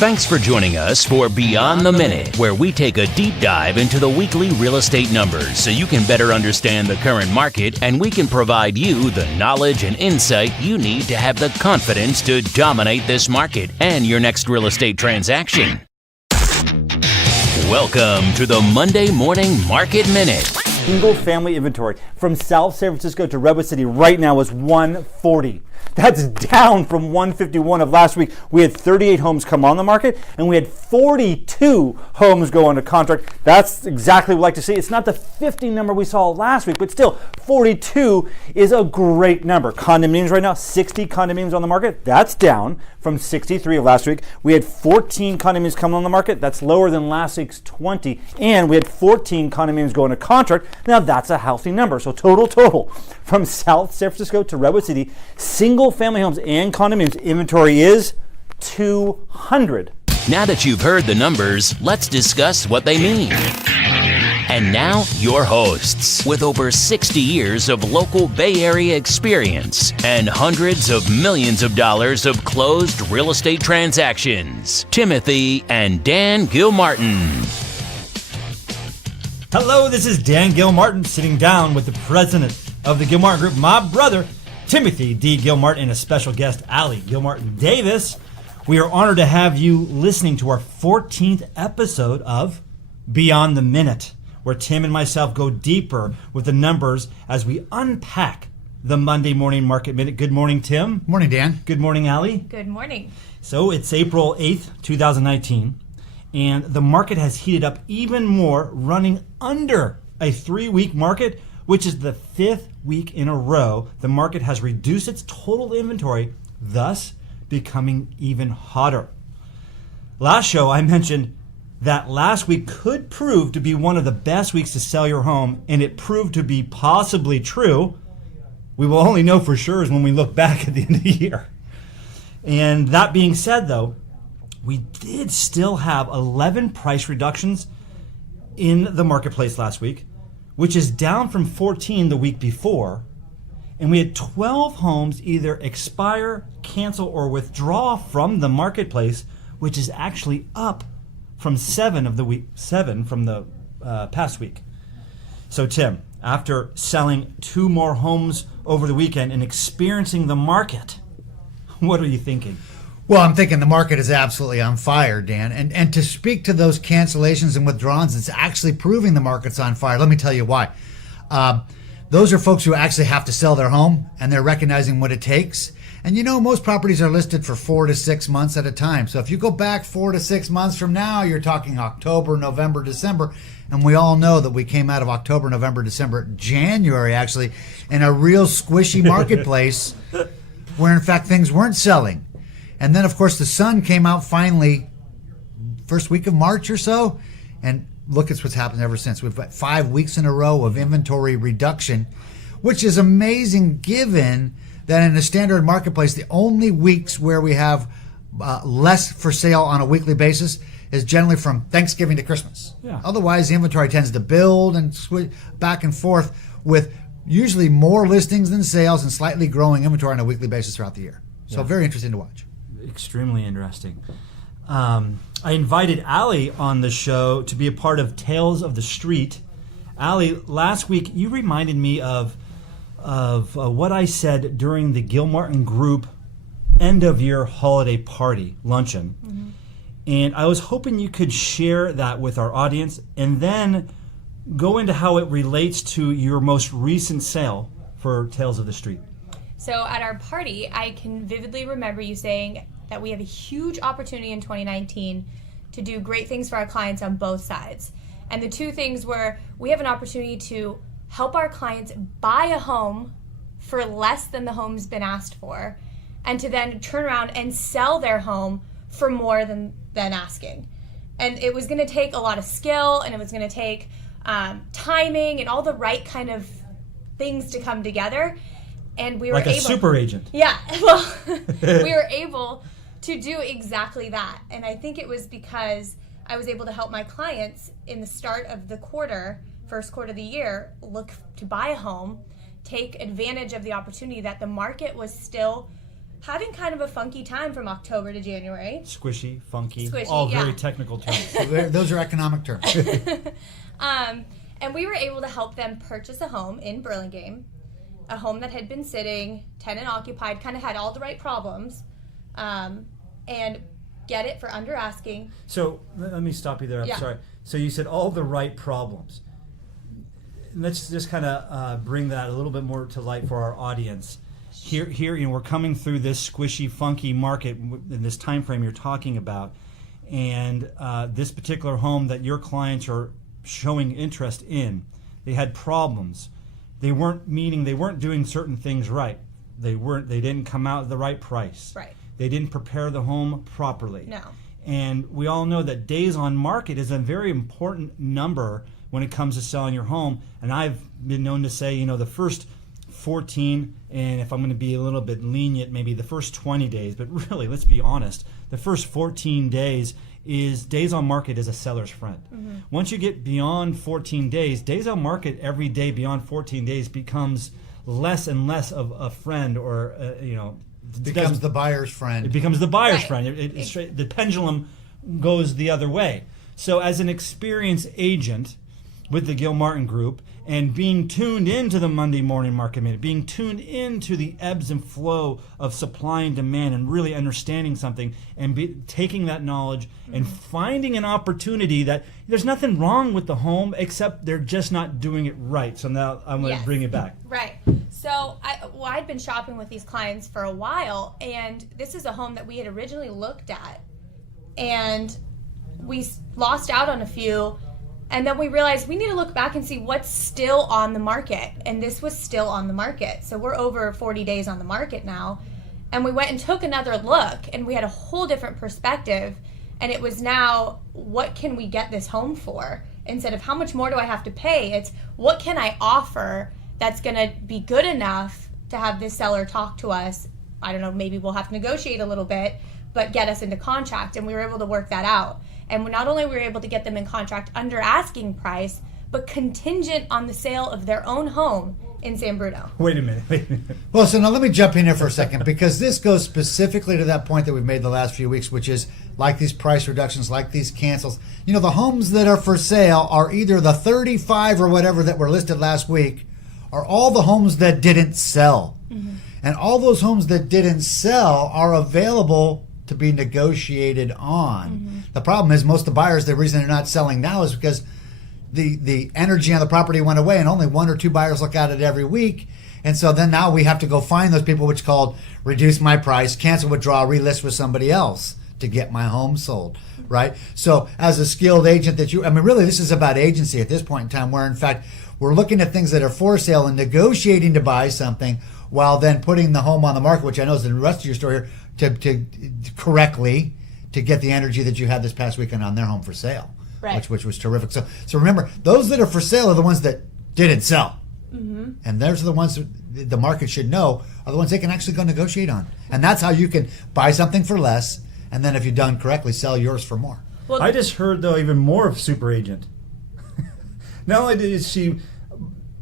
Thanks for joining us for Beyond the Minute, where we take a deep dive into the weekly real estate numbers so you can better understand the current market and we can provide you the knowledge and insight you need to have the confidence to dominate this market and your next real estate transaction. Welcome to the Monday Morning Market Minute. Single family inventory from South San Francisco to Redwood City right now is 140. That's down from 151 of last week. We had 38 homes come on the market and we had 42 homes go under contract. That's exactly what we like to see. It's not the 50 number we saw last week, but still 42 is a great number. Condominiums right now, 60 condominiums on the market. That's down from 63 of last week. We had 14 condominiums come on the market. That's lower than last week's 20. And we had 14 condominiums go into contract. Now that's a healthy number. So total from South San Francisco to Redwood City, single family homes and condominiums inventory is 200. Now that you've heard the numbers, let's discuss what they mean. And now, your hosts, with over 60 years of local Bay Area experience and hundreds of millions of dollars of closed real estate transactions, Timothy and Dan Gilmartin. Hello, this is Dan Gilmartin, sitting down with the president of the Gilmartin Group, my brother, Timothy D. Gilmartin, and a special guest, Allie Gilmartin Davis. We are honored to have you listening to our 14th episode of Beyond the Minute, where Tim and myself go deeper with the numbers as we unpack the Monday Morning Market Minute. Good morning, Tim. Morning, Dan. Good morning, Allie. Good morning. So it's April 8th, 2019, and the market has heated up even more, running under a 3-week market, which is the 5th week in a row the market has reduced its total inventory, thus becoming even hotter. Last show, I mentioned that last week could prove to be one of the best weeks to sell your home, and it proved to be possibly true. We will only know for sure when we look back at the end of the year. And that being said, though, we did still have 11 price reductions in the marketplace last week, which is down from 14 the week before. And we had 12 homes either expire, cancel, or withdraw from the marketplace, which is actually up from 7 from the past week. So Tim, after selling 2 more homes over the weekend and experiencing the market, what are you thinking? Well, I'm thinking the market is absolutely on fire, Dan. And to speak to those cancellations and withdrawals, it's actually proving the market's on fire. Let me tell you why. Those are folks who actually have to sell their home, and they're recognizing what it takes. And you know, most properties are listed for 4 to 6 months at a time. So if you go back 4 to 6 months from now, you're talking October, November, December. And we all know that we came out of October, November, December, January actually, in a real squishy marketplace where in fact things weren't selling. And then, of course, the sun came out finally first week of March or so. And look at what's happened ever since. We've got 5 weeks in a row of inventory reduction, which is amazing given that in a standard marketplace, the only weeks where we have less for sale on a weekly basis is generally from Thanksgiving to Christmas. Yeah. Otherwise, the inventory tends to build and switch back and forth with usually more listings than sales and slightly growing inventory on a weekly basis throughout the year. So very interesting to watch. Extremely interesting. I invited Allie on the show to be a part of Tales of the Street. Allie, last week you reminded me of what I said during the Gilmartin Group end of year holiday party luncheon. Mm-hmm. And I was hoping you could share that with our audience and then go into how it relates to your most recent sale for Tales of the Street. So at our party, I can vividly remember you saying that we have a huge opportunity in 2019 to do great things for our clients on both sides. And the two things were we have an opportunity to help our clients buy a home for less than the home's been asked for, and to then turn around and sell their home for more than asking. And it was going to take a lot of skill, and it was going to take timing and all the right kind of things to come together. And we were like a super agent. Yeah, well, we were able to do exactly that. And I think it was because I was able to help my clients in the start of the first quarter of the year, look to buy a home, take advantage of the opportunity that the market was still having kind of a funky time from October to January. Squishy, funky, Squishy, all yeah. very technical terms. Those are economic terms. And we were able to help them purchase a home in Burlingame, a home that had been sitting, tenant occupied, kind of had all the right problems, and get it for under asking. So let me stop you there. I'm Yeah. sorry. So you said all the right problems. Let's just kind of bring that a little bit more to light for our audience. Here, we're coming through this squishy, funky market in this time frame you're talking about, and this particular home that your clients are showing interest in, they had problems. They weren't doing certain things right. They didn't come out at the right price. Right. They didn't prepare the home properly. No. And we all know that days on market is a very important number when it comes to selling your home. And I've been known to say, the first 14, and if I'm going to be a little bit lenient, maybe the first 20 days, but really, let's be honest, the first 14 days on market is a seller's friend. Mm-hmm. Once you get beyond 14 days on market every day beyond 14 days becomes less and less of a friend, or It becomes the buyer's friend. It becomes the buyer's Right. friend. The pendulum goes the other way. So as an experienced agent with the Gilmartin Group, and being tuned into the Monday morning market minute, being tuned into the ebbs and flow of supply and demand, and really understanding something, and taking that knowledge and finding an opportunity that there's nothing wrong with the home, except they're just not doing it right. So now I'm going to Yes. bring it back. Right. So I'd been shopping with these clients for a while, and this is a home that we had originally looked at, and we lost out on a few, and then we realized we need to look back and see what's still on the market, and this was still on the market. So we're over 40 days on the market now, and we went and took another look, and we had a whole different perspective, and it was now, what can we get this home for? Instead of how much more do I have to pay, it's what can I offer that's going to be good enough to have this seller talk to us. I don't know, maybe we'll have to negotiate a little bit, but get us into contract. And we were able to work that out. And not only were we able to get them in contract under asking price, but contingent on the sale of their own home in San Bruno. Wait a minute. Well, so now let me jump in here for a second, because this goes specifically to that point that we've made the last few weeks, which is like these price reductions, like these cancels. The homes that are for sale are either the 35 or whatever that were listed last week, are all the homes that didn't sell. Mm-hmm. And all those homes that didn't sell are available to be negotiated on. Mm-hmm. The problem is most of the buyers, the reason they're not selling now is because the energy on the property went away, and only one or two buyers look at it every week. And so then now we have to go find those people, which is called reduce my price, cancel, withdraw, relist with somebody else to get my home sold, right? So as a skilled agent really this is about agency at this point in time, where in fact we're looking at things that are for sale and negotiating to buy something, while then putting the home on the market, which I know is the rest of your story here, to correctly to get the energy that you had this past weekend on their home for sale, right. which was terrific. So remember, those that are for sale are the ones that didn't sell. Mm-hmm. And those are the ones the market should know are the ones they can actually go negotiate on. And that's how you can buy something for less, and then if you've done correctly, sell yours for more. Well, I just heard, though, even more of super agent. Not only did she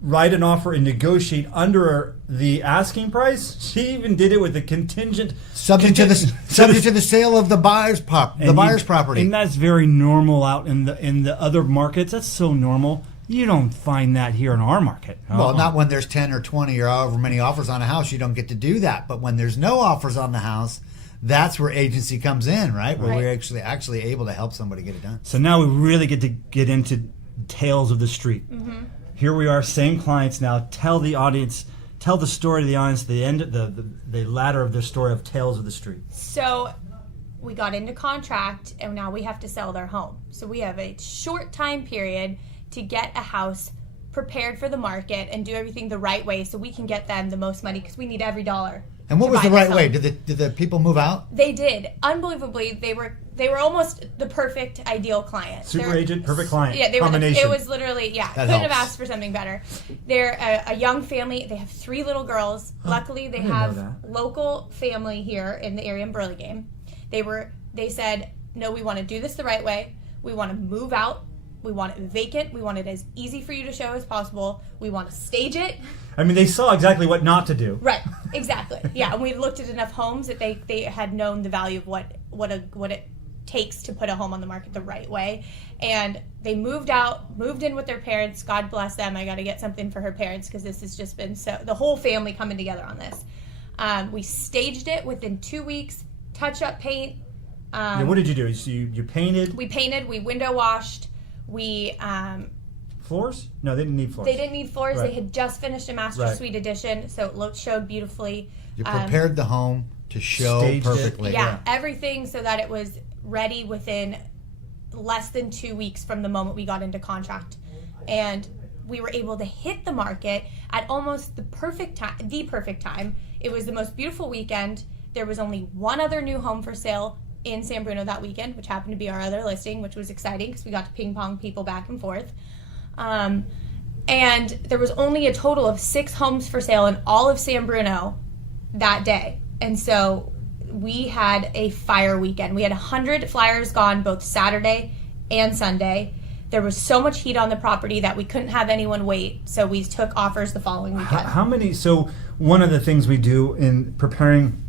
write an offer and negotiate under the asking price, she even did it with a contingent subject to the sale of the buyer's property. And that's very normal out in the other markets. That's so normal. You don't find that here in our market. Well, not when there's 10 or 20 or however many offers on a house. You don't get to do that. But when there's no offers on the house, that's where agency comes in, right? Where we're actually able to help somebody get it done. So now we really get into tales of the street. Mm-hmm. Here we are, same clients now. Tell the audience, tell the story to the audience, the ladder of the story of tales of the street. So we got into contract, and now we have to sell their home. So we have a short time period to get a house prepared for the market and do everything the right way so we can get them the most money, because we need every dollar. And what was the right way? Did the people move out? They did. Unbelievably, they were almost the perfect ideal client. Super agent, perfect client. Yeah, they combination. It was literally, couldn't have asked for something better. They're a young family. They have 3 little girls. Luckily, they have local family here in the area in Burlingame. They said, no, we want to do this the right way. We want to move out We want it vacant. We want it as easy for you to show as possible. We want to stage it. I mean, they saw exactly what not to do. Right, exactly. Yeah, and we looked at enough homes that they had known the value of what it takes to put a home on the market the right way. And they moved in with their parents. God bless them. I got to get something for her parents because this has just been the whole family coming together on this. We staged it within 2 weeks, touch-up paint. What did you do? So you painted? We painted, we window washed, we... Floors? No, they didn't need floors. They didn't need floors. Right. They had just finished a master Right. suite edition, so it showed beautifully. You prepared the home to show Staged it. perfectly. Yeah, everything so that it was ready within less than 2 weeks from the moment we got into contract. And we were able to hit the market at almost the perfect time. It was the most beautiful weekend. There was only one other new home for sale in San Bruno that weekend, which happened to be our other listing, which was exciting because we got to ping pong people back and forth. And there was only a total of 6 homes for sale in all of San Bruno that day. And so we had a fire weekend. We had 100 flyers gone both Saturday and Sunday. There was so much heat on the property that we couldn't have anyone wait, so we took offers the following weekend. How many? So one of the things we do in preparing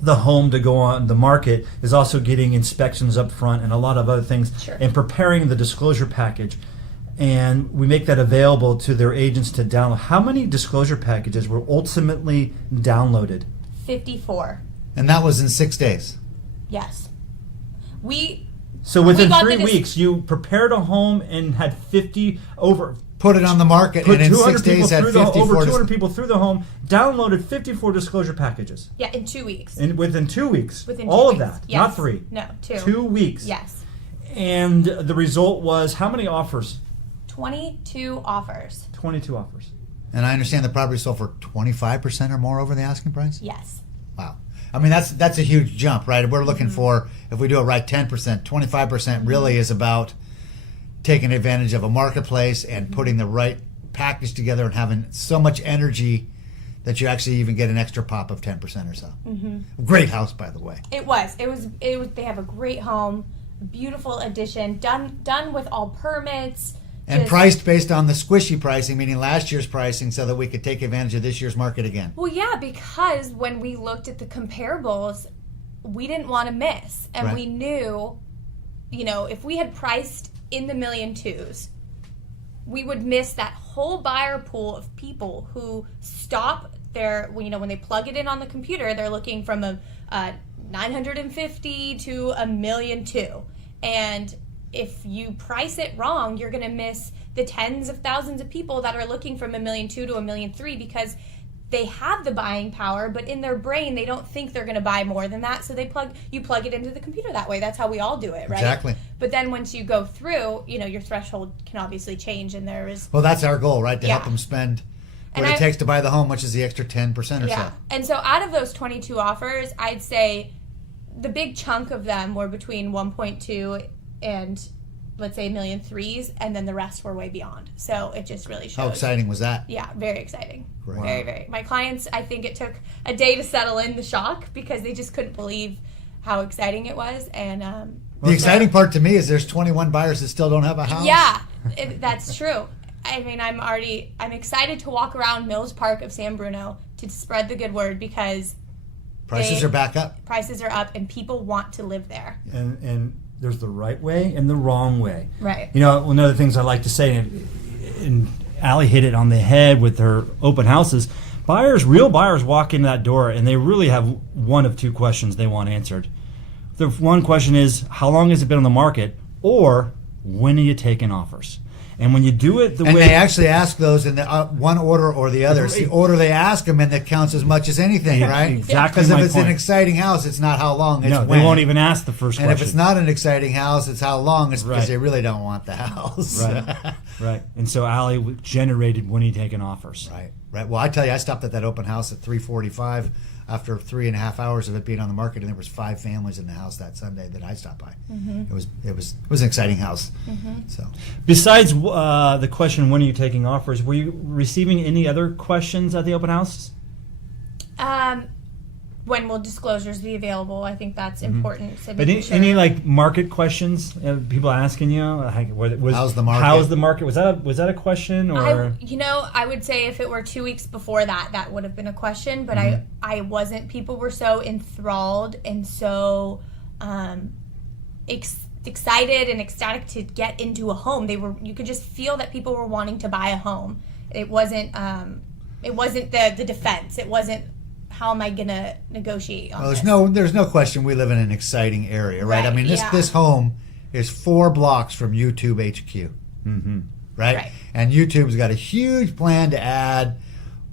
the home to go on the market is also getting inspections up front and a lot of other things, Sure. and preparing the disclosure package. And we make that available to their agents to download. How many disclosure packages were ultimately downloaded? 54. And that was in 6 days. Yes. So within got 3 the weeks, you prepared a home and had 50 over. Put it on the market, Put and in 200 6 days had through the 54. over 200 people through the home. Downloaded 54 disclosure packages. Yeah, in 2 weeks. And within 2 weeks, Within 2 all of weeks. that, Yes. not 3. No, 2. 2 weeks. Yes. And the result was how many offers? 22 offers. 22 offers. And I understand the property sold for 25% or more over the asking price? Yes. Wow. I mean, that's a huge jump, right? We're looking for, if we do it right, 10%. 25% really is about taking advantage of a marketplace and putting the right package together and having so much energy that you actually even get an extra pop of 10% or so. Great house, by the way. It was. They have a great home, beautiful addition, done with all permits. And just- priced based on the squishy pricing, meaning last year's pricing, so that we could take advantage of this year's market again. Well, yeah, because when we looked at the comparables, we didn't want to miss. And Right. we knew, if we had priced in the $1.2 million, we would miss that whole buyer pool of people who stop when they plug it in on the computer, they're looking from a 950 to $1.2 million. And if you price it wrong, you're going to miss the tens of thousands of people that are looking from $1.2 million to $1.3 million because they have the buying power, but in their brain they don't think they're going to buy more than that. So you plug it into the computer that way. That's how we all do it, right? Exactly. But then once you go through, your threshold can obviously change, and there is Well, that's our goal, right? To help Yeah. them spend what And it takes to buy the home, which is the extra 10% or so. And so out of those 22 offers, I'd say the big chunk of them were between 1.2 and let's say $1.3 million, and then the rest were way beyond. So it just really shows. How exciting was that? Yeah, very exciting. Great. Very, very. My clients, I think it took a day to settle in the shock because they just couldn't believe how exciting it was. And The exciting part to me is there's 21 buyers that still don't have a house. yeah, that's true. I mean, I'm excited to walk around Mills Park of San Bruno to spread the good word because Prices are back up. prices are up and people want to live there. And there's the right way and the wrong way. Right. One of the things I like to say, and Allie hit it on the head with her open houses, real buyers walk in that door and they really have one of two questions they want answered. The one question is, how long has it been on the market? Or, when are you taking offers? And when you do it the And way... they actually ask those in the one order or the other. It's the order they ask them, and that counts as much as anything, Yeah, right? exactly Because if my it's an point. exciting house, it's not how long, it's No, when. they won't even ask the first And question. if it's not an exciting house, it's how long. It's because Right. they really don't want the house. Right, right. And so Allie generated when he taken offers. Right, right. Well, I tell you, I stopped at that open house at 3:45 after 3.5 hours of it being on the market, and there was 5 families in the house that Sunday that I stopped by. It was an exciting house. So Besides the question, when are you taking offers, were you receiving any other questions at the open house? when will disclosures be available? I think that's important. So But any like market questions? People asking you, like, how's the market? How's the market? Was that a question or? I would say if it were 2 weeks before that would have been a question. But I wasn't. People were so enthralled and so excited and ecstatic to get into a home. You could just feel that people were wanting to buy a home. It wasn't the defense. It wasn't how am I gonna negotiate on this. There's no question we live in an exciting area, right? I mean, this home is 4 blocks from YouTube HQ, right? And YouTube's got a huge plan to add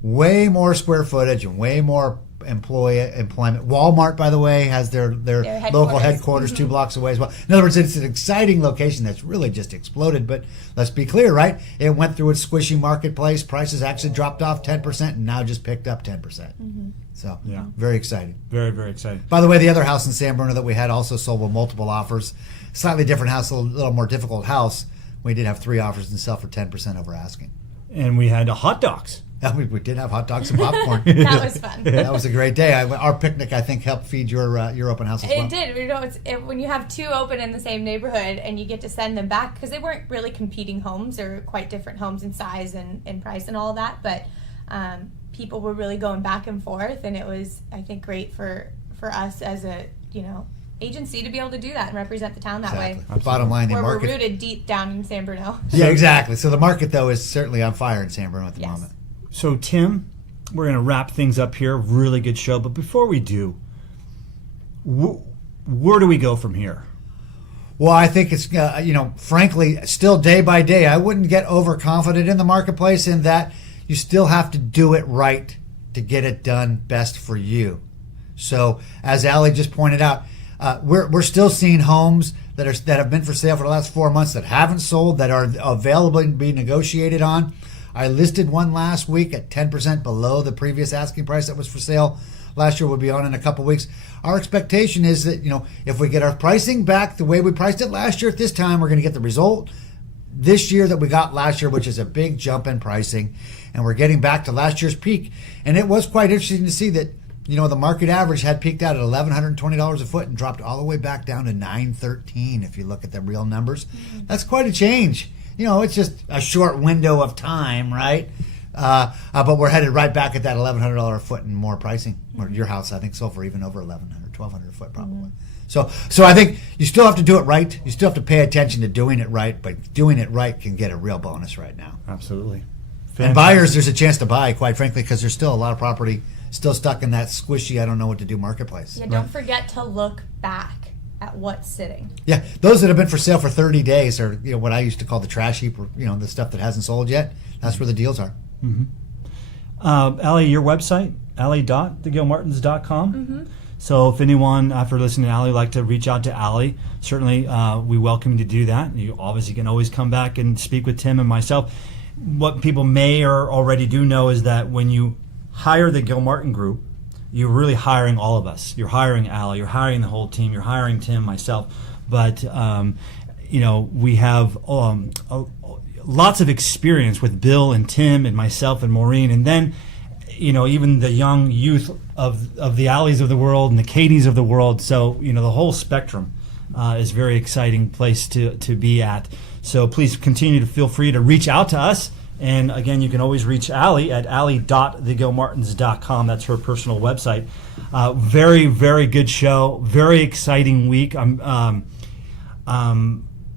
way more square footage and way more employment. Walmart, by the way, has their local headquarters 2 blocks away as well. In other words, it's an exciting location that's really just exploded. But let's be clear, right? It went through its squishy marketplace. Prices actually dropped off 10% and now just picked up 10%. So, very exciting. Very, very exciting. By the way, the other house in San Bruno that we had also sold with multiple offers. Slightly different house, a little more difficult house. We did have 3 offers and sell for 10% over asking. And we had hot dogs. We did have hot dogs and popcorn. That was fun. That was a great day. Our picnic, I think, helped feed your open house as well. It did. When you have 2 open in the same neighborhood and you get to send them back, because they weren't really competing homes. They were quite different homes in size and price and all that. But people were really going back and forth, and it was, I think, great for us as a agency to be able to do that and represent the town that way. Bottom line, the where market. we're rooted deep down in San Bruno. Yeah, exactly. So the market, though, is certainly on fire in San Bruno at the moment. So, Tim, we're going to wrap things up here. Really good show. But before we do, where do we go from here? Well, I think it's, frankly, still day by day. I wouldn't get overconfident in the marketplace in that you still have to do it right to get it done best for you. So, as Allie just pointed out, we're still seeing homes that have been for sale for the last 4 months that haven't sold, that are available to be negotiated on. I listed one last week at 10% below the previous asking price that was for sale last year. Will be on in a couple weeks. Our expectation is that, if we get our pricing back the way we priced it last year at this time, we're going to get the result this year that we got last year, which is a big jump in pricing. And we're getting back to last year's peak. And it was quite interesting to see that, the market average had peaked out at $1,120 a foot and dropped all the way back down to $913 if you look at the real numbers. That's quite a change. It's just a short window of time, right? But we're headed right back at that $1,100 a foot and more pricing. Or your house, I think, sold for even over $1,100, $1,200 a foot probably. So I think you still have to do it right. You still have to pay attention to doing it right, but doing it right can get a real bonus right now. Absolutely. And buyers, there's a chance to buy, quite frankly, because there's still a lot of property still stuck in that squishy, I don't know what to do marketplace. Yeah, don't forget to look back at what's sitting. Yeah, those that have been for sale for 30 days are, what I used to call the trash heap, or, the stuff that hasn't sold yet. That's where the deals are. Allie, your website, allie.thegilmartins.com. So if anyone, after listening to Allie, would like to reach out to Allie, certainly we welcome you to do that. You obviously can always come back and speak with Tim and myself. What people may or already do know is that when you hire the Gilmartin Group, you're really hiring all of us. You're hiring Allie, you're hiring the whole team, you're hiring Tim, myself. But, we have lots of experience with Bill and Tim and myself and Maureen. And then, even the young youth of the Alleys of the world and the Katies of the world. So, the whole spectrum is a very exciting place to be at. So please continue to feel free to reach out to us. And again, you can always reach Allie at allie.thegilmartins.com. That's her personal website. Very, very good show. Very exciting week. I'm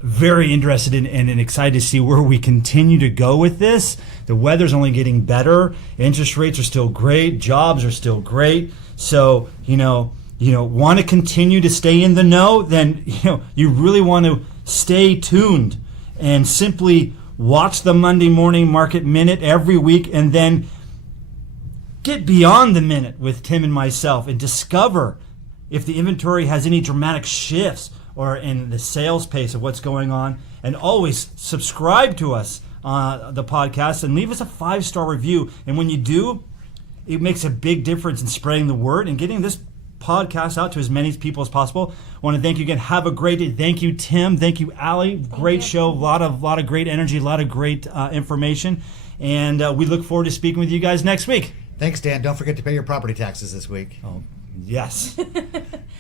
very interested in and excited to see where we continue to go with this. The weather's only getting better. Interest rates are still great. Jobs are still great. So, want to continue to stay in the know, then, you really want to stay tuned and simply watch the Monday Morning Market Minute every week, and then get beyond the minute with Tim and myself and discover if the inventory has any dramatic shifts or in the sales pace of what's going on. And always subscribe to us on the podcast and leave us a 5-star review. And when you do, it makes a big difference in spreading the word and getting this podcast out to as many people as possible. I want to thank you again. Have a great day. Thank you, Tim. Thank you, Allie. Great show. A lot of great energy. A lot of great information. And we look forward to speaking with you guys next week. Thanks, Dan. Don't forget to pay your property taxes this week. Oh, Yes.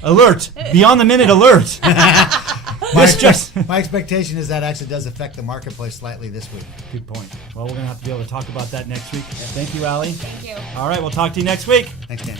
Alert! Beyond the minute alert! My expectation is that actually does affect the marketplace slightly this week. Good point. Well, we're going to have to be able to talk about that next week. Thank you, Allie. Thank you. All right, we'll talk to you next week. Thanks, Dan.